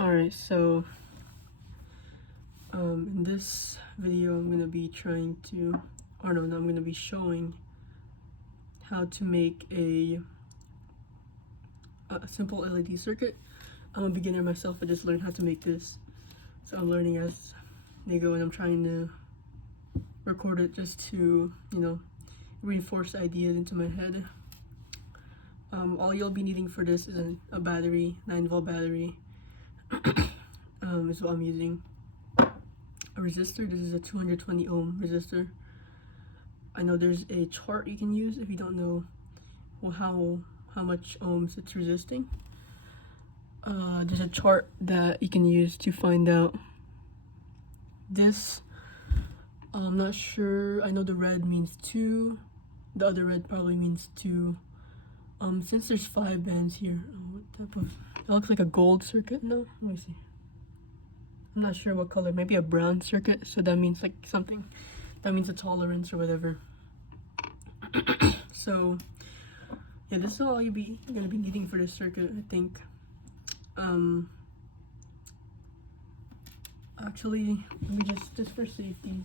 Alright, so in this video I'm gonna be trying to, or no, I'm gonna be showing how to make a simple LED circuit. I'm a beginner myself. I just learned how to make this, so I'm learning as they go, and I'm trying to record it just to, reinforce ideas into my head. All you'll be needing for this is a battery, 9-volt battery. Is what I'm using. A resistor. This is a 220 ohm resistor. I know there's a chart you can use if you don't know how much ohms it's resisting. There's a chart that you can use to find out this. I'm not sure. I know the red means 2. The other red probably means 2. Since there's 5 bands here, what type of? It looks like a gold circuit. No, let me see. I'm not sure what color. Maybe a brown circuit. So that means like something. That means a tolerance or whatever. So yeah, this is all you're gonna be needing for this circuit, I think. Actually, let me just for safeties.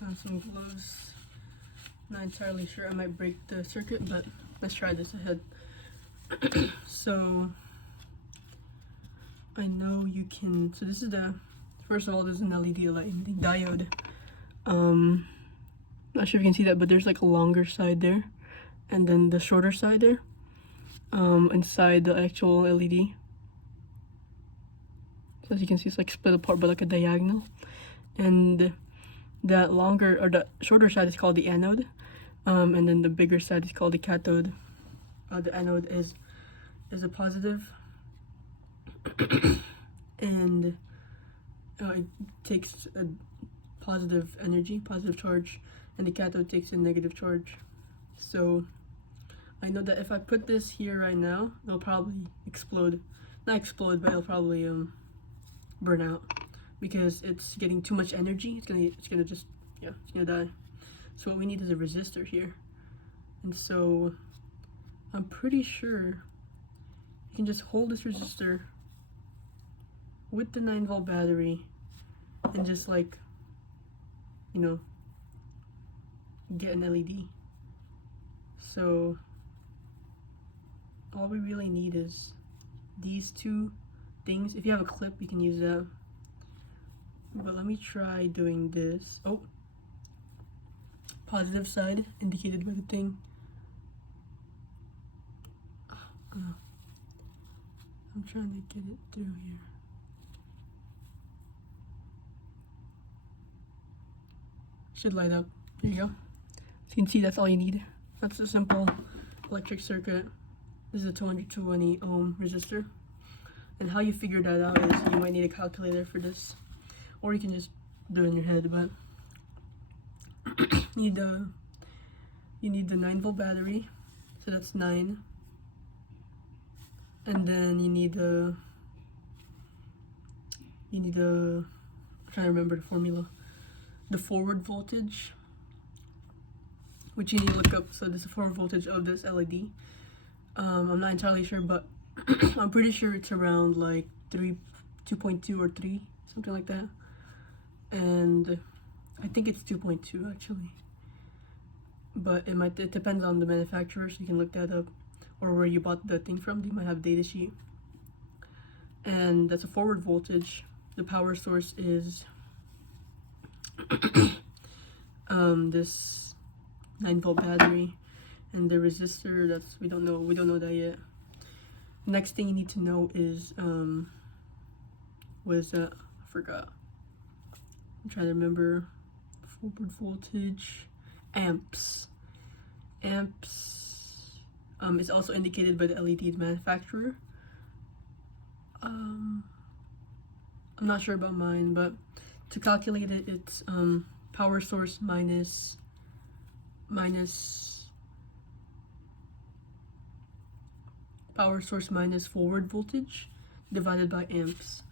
Got some gloves. Not entirely sure. I might break the circuit, but let's try this ahead. So I know you can. So this is first of all, there's an LED lighting diode. Not sure if you can see that, but there's like a longer side there, and then the shorter side there. Inside the actual LED. So as you can see, it's like split apart by like a diagonal, and that longer or the shorter side is called the anode, and then the bigger side is called the cathode. The anode is a positive, and it takes a positive energy, positive charge, and the cathode takes a negative charge. So I know that if I put this here right now, it'll probably explode. Not explode, but it'll probably burn out, because it's getting too much energy. It's gonna just, yeah, it's gonna die. So what we need is a resistor here. And so I'm pretty sure you can just hold this resistor with the 9-volt battery and just like, get an LED. So all we really need is these two things. If you have a clip, you can use that. But let me try doing this. Oh, positive side indicated by the thing. I'm trying to get it through here. Should light up. There you go. So you can see that's all you need. That's a simple electric circuit. This is a 220 ohm resistor. And how you figure that out is you might need a calculator for this, or you can just do it in your head. But you need the 9-volt battery, so that's 9. And then you need I'm trying to remember the formula. The forward voltage, which you need to look up. So this is the forward voltage of this LED. I'm not entirely sure, but I'm pretty sure it's around like 2.2 or 3, something like that. And I think it's 2.2 actually. But it depends on the manufacturer, so you can look that up, or where you bought the thing from. They might have a data sheet. And that's a forward voltage. The power source is this 9-volt battery, and the resistor, we don't know that yet. Next thing you need to know is what is that? I forgot. I'm trying to remember. Forward voltage, amps. Is also indicated by the LED manufacturer. I'm not sure about mine, but to calculate it, it's power source minus power source minus forward voltage divided by amps.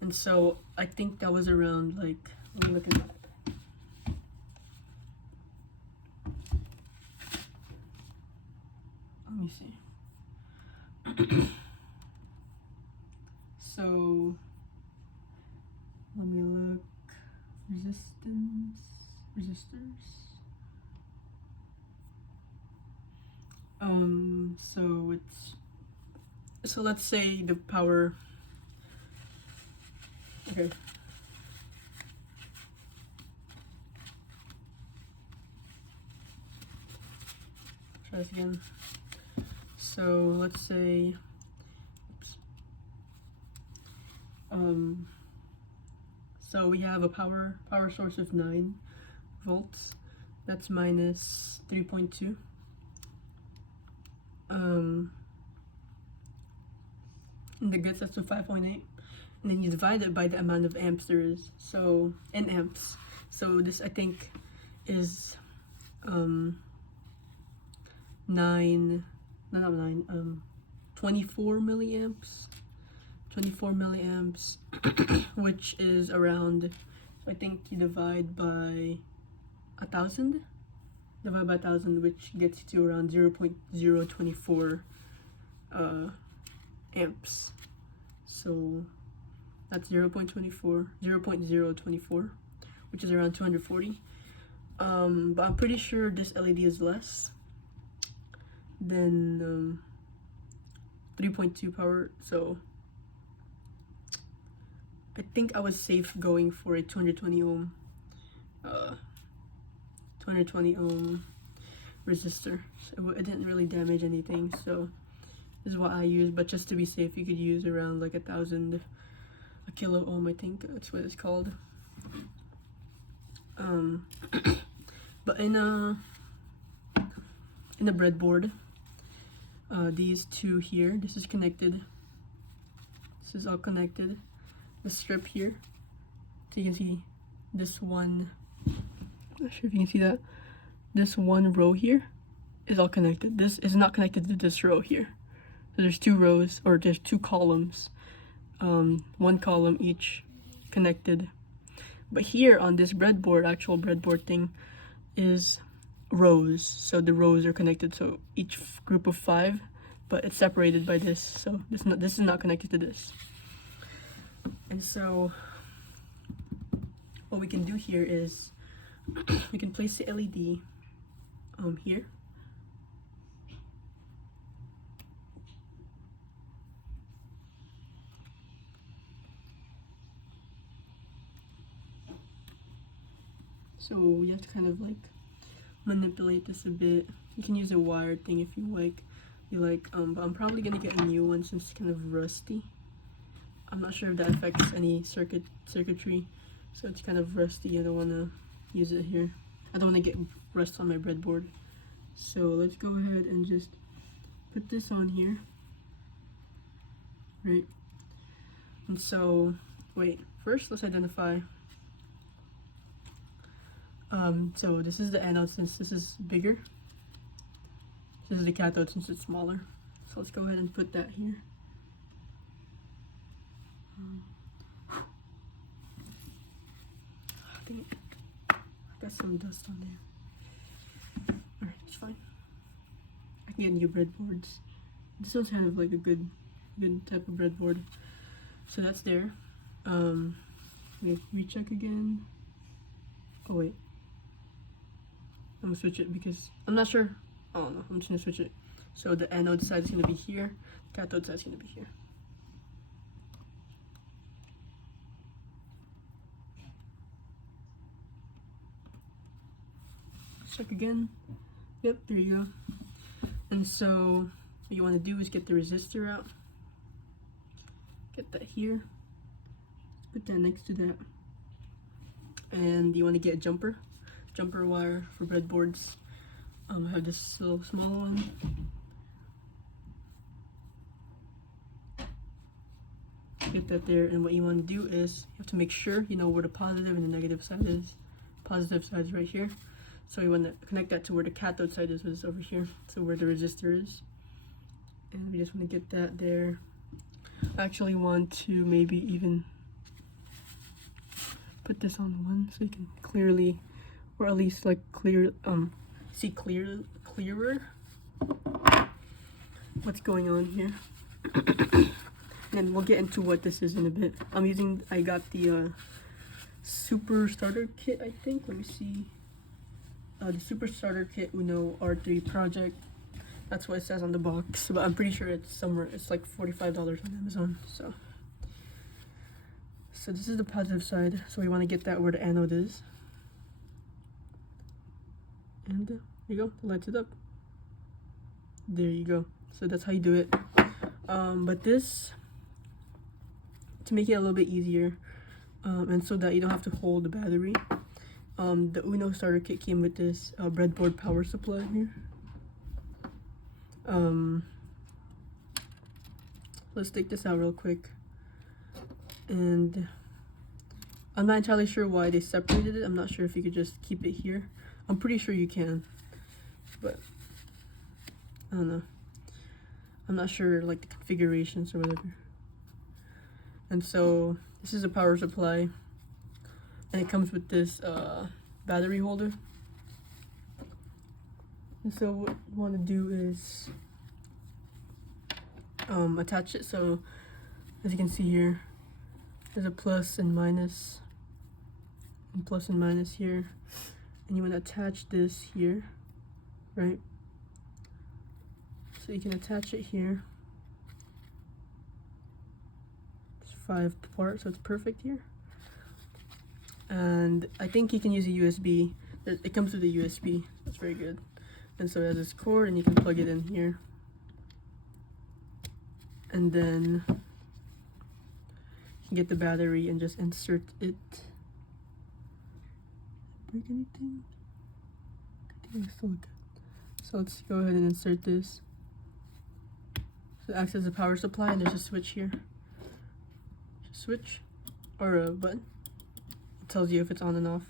And so I think that was around, like, let me look at that. Let me see. So let me look. Resistors. So let's say the power. Okay. Try this again. So let's say, so we have a power source of 9 volts. That's minus 3.2. And that gets us to 5.8. And then you divide it by the amount of amps there is. So in amps. So this I think is 24 milliamps. 24 milliamps, which is around, I think you divide by 1,000. Divide by 1,000, which gets you to around 0.024 amps. So that's 0.024, which is around 240. But I'm pretty sure this LED is less than 3.2 power, so I think I was safe going for a 220 ohm resistor. So it didn't really damage anything, so this is what I use. But just to be safe, you could use around like 1,000, a kilo ohm, I think that's what it's called. But in a breadboard, these two here, this is connected. This is all connected. The strip here, so you can see this one. I'm not sure if you can see that. This one row here is all connected. This is not connected to this row here. So there's 2 rows, or there's 2 columns. 1 column each connected. But here on this breadboard, actual breadboard thing, is rows. So the rows are connected. So each group of 5, but it's separated by this. So this is not connected to this. And so what we can do here is we can place the LED here. So you have to kind of like manipulate this a bit. You can use a wire thing if you like. But I'm probably gonna get a new one since it's kind of rusty. I'm not sure if that affects any circuitry, so it's kind of rusty. I don't want to use it here. I don't want to get rust on my breadboard. So let's go ahead and just put this on here, right? And so, wait, first let's identify. So this is the anode since this is bigger. This is the cathode since it's smaller. So let's go ahead and put that here. I think I got some dust on there. Alright, it's fine. I can get new breadboards. This one's kind of like a good type of breadboard. So that's there. We recheck again. Oh wait. I'm gonna switch it because I'm not sure. Oh no, I'm just gonna switch it. So the anode side is gonna be here, cathode side is gonna be here. Check again. Yep, there you go. And so what you want to do is get the resistor out. Get that here. Put that next to that. And you want to get a jumper wire for breadboards. I have this little small one. Get that there, and what you want to do is you have to make sure you know where the positive and the negative side is. Positive side is right here. So you want to connect that to where the cathode side is, which is over here. So where the resistor is. And we just want to get that there. actually want to maybe even put this on one so you can clearly, or at least like see clearer what's going on here. And we'll get into what this is in a bit. I got the Super Starter Kit, I think. Let me see. The Super Starter Kit Uno R3 Project. That's what it says on the box, but I'm pretty sure it's somewhere. It's like $45 on Amazon. So this is the positive side. So we want to get that where the anode is. And there you go. It lights it up. There you go. So that's how you do it. But this, to make it a little bit easier, and so that you don't have to hold the battery, the Uno starter kit came with this breadboard power supply here. Let's take this out real quick. And I'm not entirely sure why they separated it. I'm not sure if you could just keep it here. I'm pretty sure you can, but I don't know. I'm not sure like the configurations or whatever. And so this is a power supply, and it comes with this battery holder. And so what you want to do is attach it. So as you can see here, there's a plus and minus here, and you want to attach this here, right? So you can attach it here. It's 5 apart, so it's perfect here. And I think you can use a USB. It comes with a USB. That's very good. And so it has this cord, and you can plug it in here. And then you can get the battery and just insert it. Break anything? I think it's still good. So let's go ahead and insert this. So it acts as a power supply, and there's a switch here. Switch or a button. It tells you if it's on and off.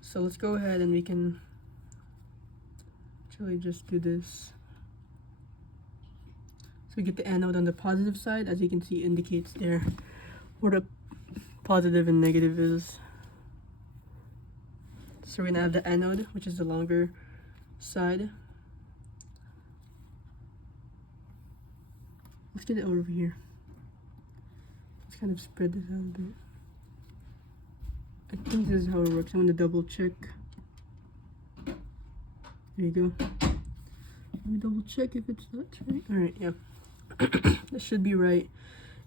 So let's go ahead and we can actually just do this. So we get the anode on the positive side. As you can see, it indicates there where the positive and negative is. So we're gonna have the anode, which is the longer side. Let's get it over here. Let's kind of spread this out a bit. I think this is how it works. I'm gonna double check. There you go. Let me double check if it's not right. Alright, yeah. That should be right.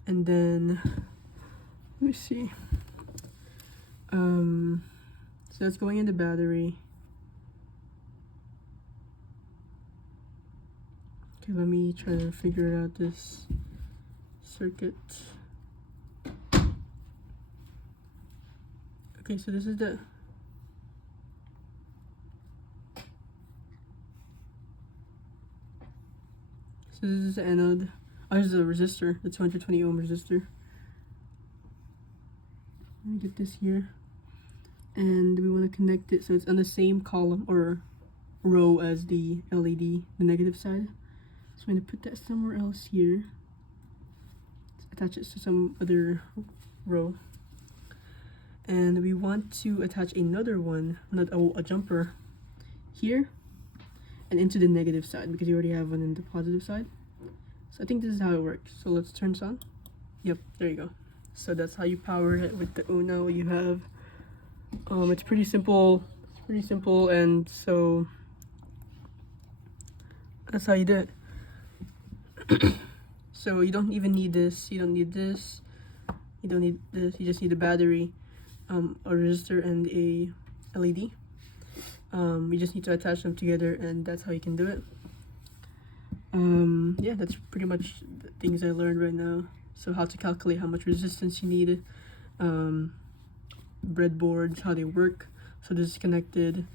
And then let me see. So that's going in the battery. Okay, let me try to figure out this circuit. Okay, so this is the this is the anode. Oh, this is a resistor, the 220 ohm resistor. Let me get this here. And we want to connect it so it's on the same column or row as the LED, the negative side. So I'm going to put that somewhere else here. Let's attach it to some other row. And we want to attach another one, a jumper here and into the negative side because you already have one in the positive side. So I think this is how it works. So let's turn this on. Yep, there you go. So that's how you power it with the Uno. You have it's pretty simple. It's pretty simple, and so that's how you do it. So you don't even need this. You don't need this. You don't need this. You just need a battery, a resistor, and a LED. You just need to attach them together, and that's how you can do it. Yeah, that's pretty much the things I learned right now. So how to calculate how much resistance you need, breadboards, how they work. So this is connected,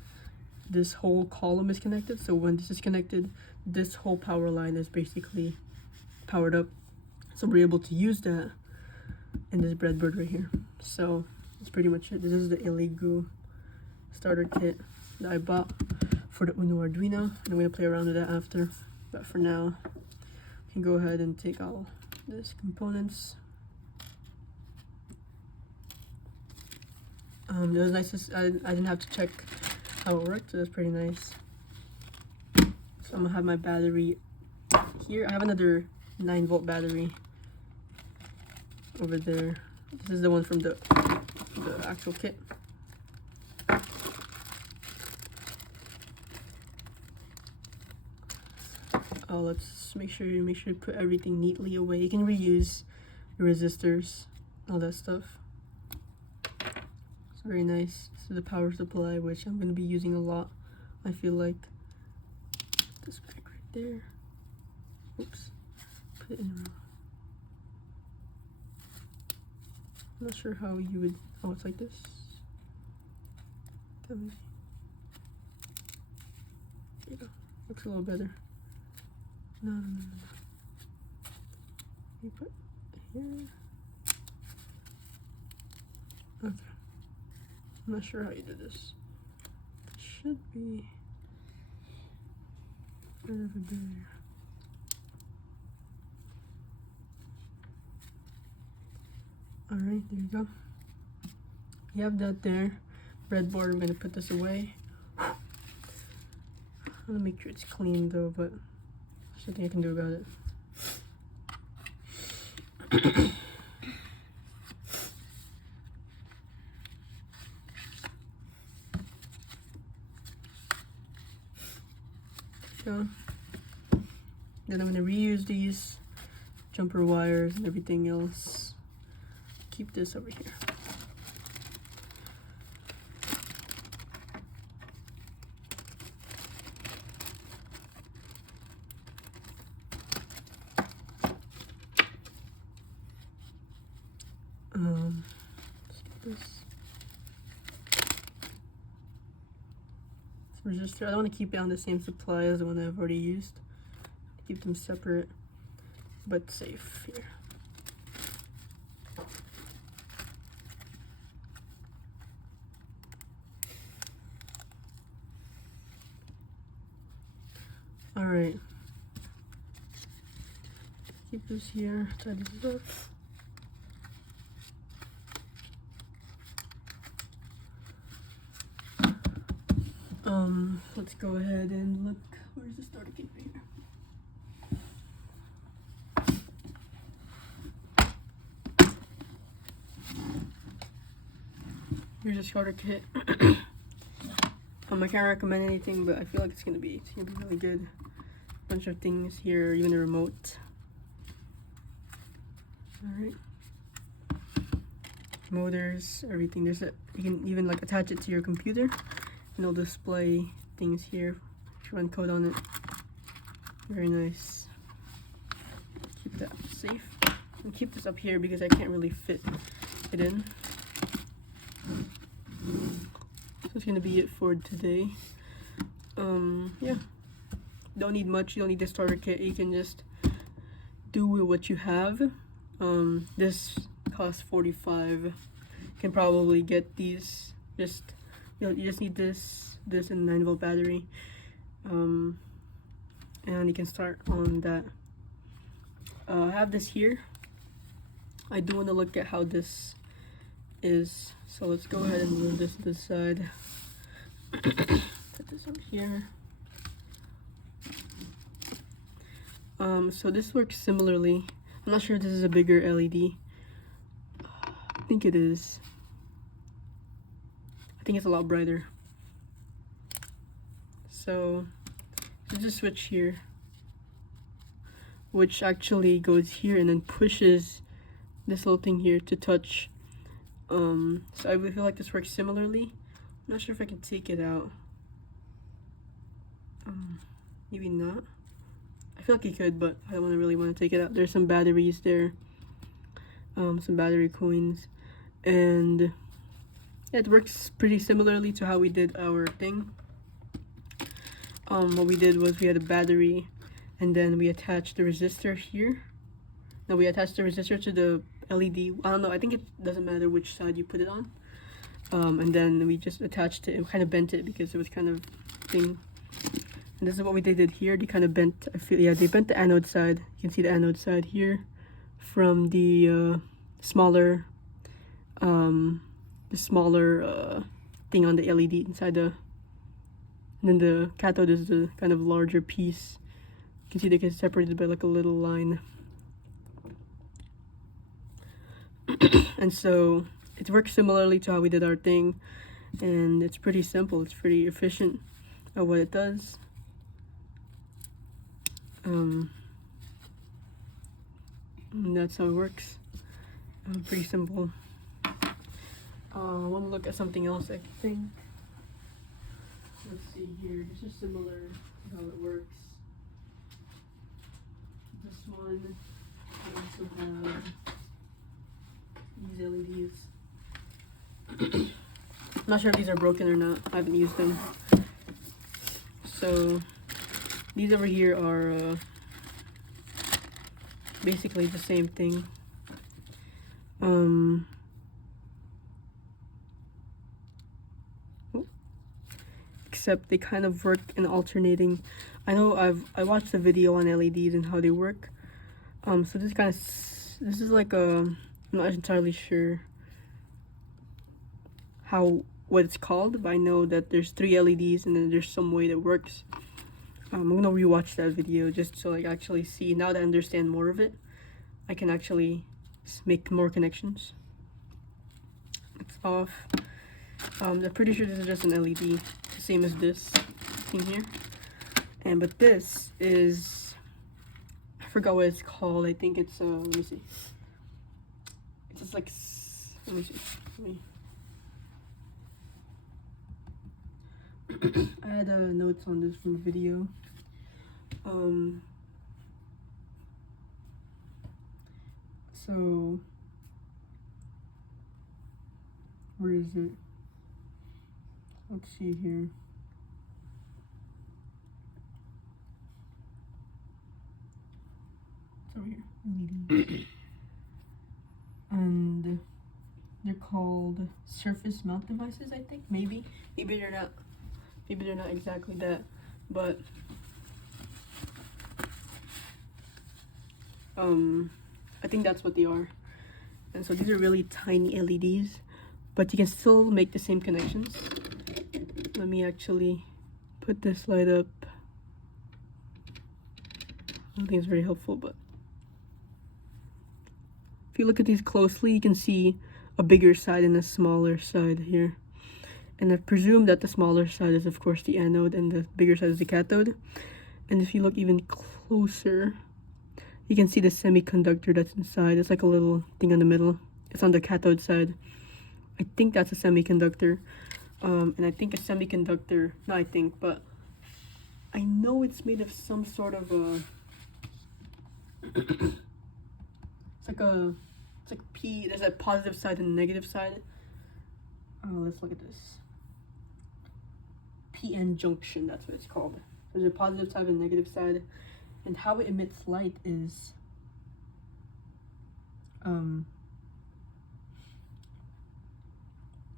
this whole column is connected. So when this is connected, this whole power line is basically powered up. So we're able to use that in this breadboard right here. So that's pretty much it. This is the Elegoo starter kit that I bought for the Uno Arduino, and I'm gonna play around with that after. But for now, we can go ahead and I'll this components. It was nice to, I didn't have to check how it worked, so that's pretty nice. So I'm gonna have my battery here. I have another 9-volt battery over there. This is the one from the actual kit. Oh, let's make sure you put everything neatly away. You can reuse the resistors, all that stuff. It's very nice. This is the power supply, which I'm going to be using a lot, I feel like. Put this back right there. Oops. Put it in. I'm not sure how you would. Oh, it's like this. There you go. Looks a little better. No. You put here. Okay. I'm not sure how you do this. It should be right over there. Alright, there you go. You have that there. Breadboard, I'm gonna put this away. I'm gonna make sure it's clean though, but there's nothing I can do about it. So, then I'm gonna reuse these jumper wires and everything else. Keep this over here. Let's get this resistor. I don't want to keep it on the same supply as the one I've already used. Keep them separate, but safe here. All right. Keep this here. Tie this up. Let's go ahead and look. Where's the starter kit right here? Here's a starter kit. I can't recommend anything, but I feel like it's gonna be really good. Bunch of things here, even a remote. All right. Motors, everything. There's a, you can even like attach it to your computer, and it'll display things here. If you run code on it. Very nice. Keep that safe. And keep this up here because I can't really fit it in. So that's gonna be it for today. Yeah. Don't need much. You don't need the starter kit. You can just do with what you have. This costs $45. You can probably get these. You just need this and 9-volt battery. And you can start on that. I have this here. I do want to look at how this is. So let's go ahead and move this to the side. Put this up here. So this works similarly. I'm not sure if this is a bigger LED. I think it is. I think it's a lot brighter. So there's a switch here, which actually goes here and then pushes this little thing here to touch. So I feel like this works similarly. I'm not sure if I can take it out. Maybe not. I feel like you could, but I don't really want to take it out. There's some batteries there, some battery coins, and yeah, it works pretty similarly to how we did our thing. What we did was we had a battery, and then we attached the resistor here. Now we attached the resistor to the LED. I don't know. I think it doesn't matter which side you put it on. And then we just attached it and kind of bent it because it was kind of thing. And this is what they did here. They kind of bent, they bent the anode side. You can see the anode side here from the smaller thing on the LED inside the, and then the cathode is the kind of larger piece. You can see they get separated by like a little line. And so it works similarly to how we did our thing, and it's pretty simple. It's pretty efficient at what it does. And that's how it works. Pretty simple. I want to look at something else, I think. Let's see here. This is similar to how it works. This one, I also have these LEDs. I'm not sure if these are broken or not. I haven't used them. So these over here are basically the same thing. Except they kind of work in alternating. I know I watched a video on LEDs and how they work. So this is like I'm not entirely sure what it's called, but I know that there's 3 LEDs and then there's some way that works. I'm gonna rewatch that video just so like actually see. Now that I understand more of it, I can actually make more connections. It's off. I'm pretty sure this is just an LED, the same as this thing here. But this is, I forgot what it's called. I think it's let me see. It's just like, let me see. I had notes on this from a video. So where is it? Let's see here. It's over here. LED. And they're called surface mount devices, I think. Maybe they're not. Maybe they're not exactly that, but I think that's what they are. And so these are really tiny LEDs, but you can still make the same connections. Let me actually put this light up. I don't think it's very helpful, but if you look at these closely, you can see a bigger side and a smaller side here. And I presume that the smaller side is of course the anode and the bigger side is the cathode. And if you look even closer, you can see the semiconductor that's inside. It's like a little thing in the middle. It's on the cathode side. I think that's a semiconductor. And I think a semiconductor, not I think, but I know it's made of some sort of a, it's like P, there's a positive side and a negative side. Let's look at this. PN junction, that's what it's called. There's a positive side and a negative side. And how it emits light is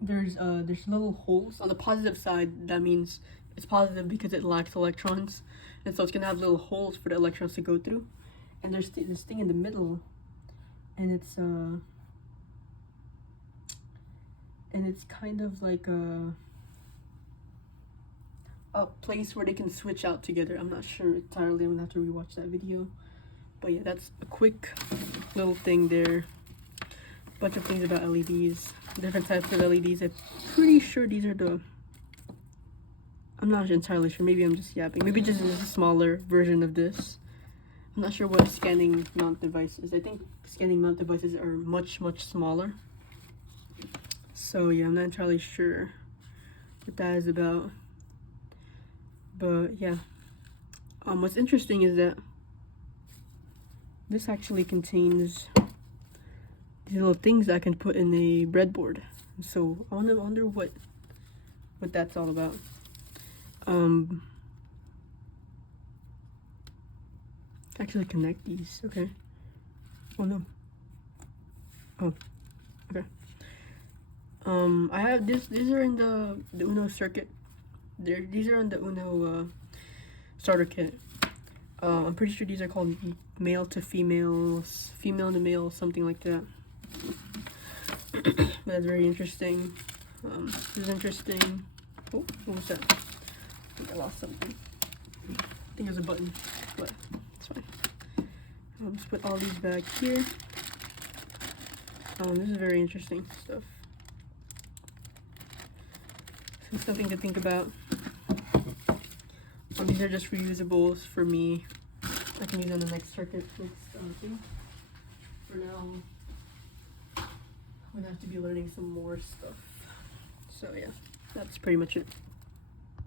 there's little holes on the positive side. That means it's positive because it lacks electrons, and so it's gonna have little holes for the electrons to go through. And there's this thing in the middle, and it's kind of like a place where they can switch out together. I'm not sure entirely. I'm gonna have to rewatch that video. But yeah, that's a quick little thing there. Bunch of things about LEDs, different types of LEDs. I'm pretty sure these are the, I'm not entirely sure. Maybe I'm just yapping. Maybe just a smaller version of this. I'm not sure what scanning mount device is. I think scanning mount devices are much smaller. So yeah, I'm not entirely sure what that is about. But yeah, what's interesting is that this actually contains these little things that I can put in a breadboard. So I wonder what that's all about. Actually connect these. Okay. Oh no. Oh. Okay. I have this. These are in the Uno circuit. These are in the Uno starter kit. I'm pretty sure these are called male to females, female to male, something like that. That's very interesting. This is interesting. Oh, what was that? I think I lost something. I think it was a button, but it's fine. I'll just put all these back here. This is very interesting stuff. So something to think about. These are just reusables for me. I can use on the next circuit, next thing. For now, I'm gonna have to be learning some more stuff. So yeah, that's pretty much it.